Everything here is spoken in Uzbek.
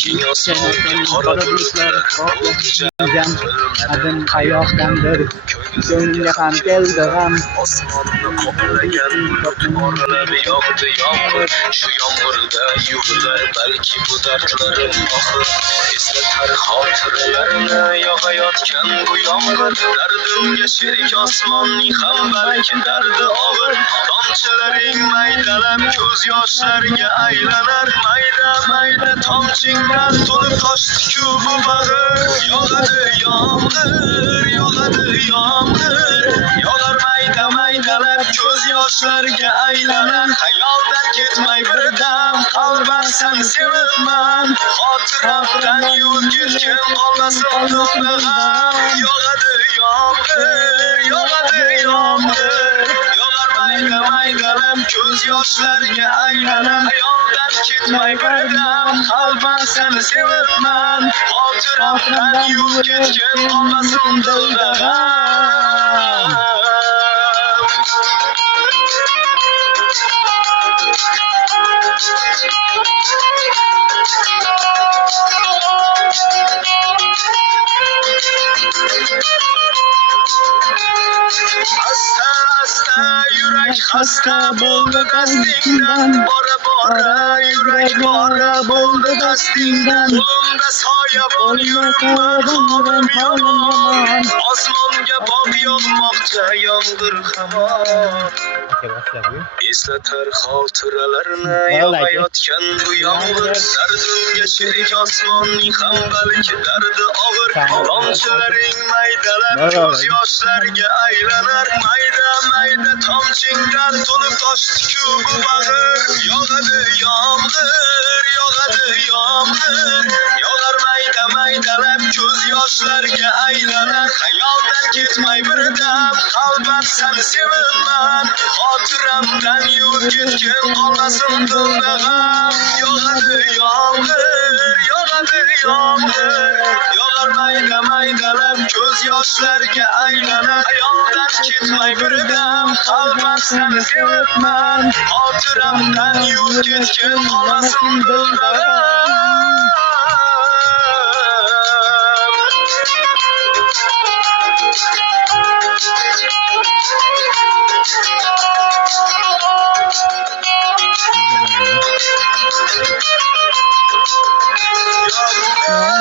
keng osmonga qora bulutlar bulutlar adim qayoqdandir ko'nglimga ham keldi g'am osmonni qoplagan bulut oralab yog'di yomg'ir shu yomg'irda yug'ilar balki bu dardlarim oxir eslatar xotiralarni yog'ayotgan bu yomg'ir dardimga sherik osmonning ham balki dardi og'ir tomchilaring maydalab ko'z yoshlarga aylanar mayda mayda tomchingdan to'lib toshdi-ku bu bag'ir yog'adi yomg'ir yog'adi yomg'ir yog'ar mayda maydalab ko'z yoshlarga aylanar xayoldan ketmay birdam qalban seni sevibman xotiramdan yuvib ketgan qolmasin dilda g'am yog'adi yomg'ir yog'adi yomg'ir yog'ar mayda maydalab ko'z yoshlarga aylanar xayoldan ketmay birdam qalban seni sevibman xotiramdan yuvib ketgan qolmasin dilda g'am asta asta yurak xasta bo'ldi qasdingdan bora bora yurak bora bo'ldi qasdingdan qo'limda soyabon yuribman xolim yomon osmonga bog' yog'moqda yomg'ir hamon eslatar xotiralarni yog'ayotgan bu yomg'ir dardimga sherik osmonning ham balki dardi og'ir tomchilaring maydalab ko'z yoshlarga aylanar mayda mayda tomchingdan to'lib toshdi-ku bu bag'ir yog'adi yomg'ir yog'adi yomg'ir yog'ar mayda maydalab ko'z yoshlarga aylanar xayoldan ketmay birdam qalban seni sevibman xotiramdan yuvib ketgan qolmasin dilda g'am yog'adi yomg'ir yog'adi yomg'ir yog'ar mayda maydalab ko'z yoshlarga aylanar xayoldan ketmay birdam qalban seni sevibman xotiramdan yuvib ketgan qolmasin dilda g'am Yeah.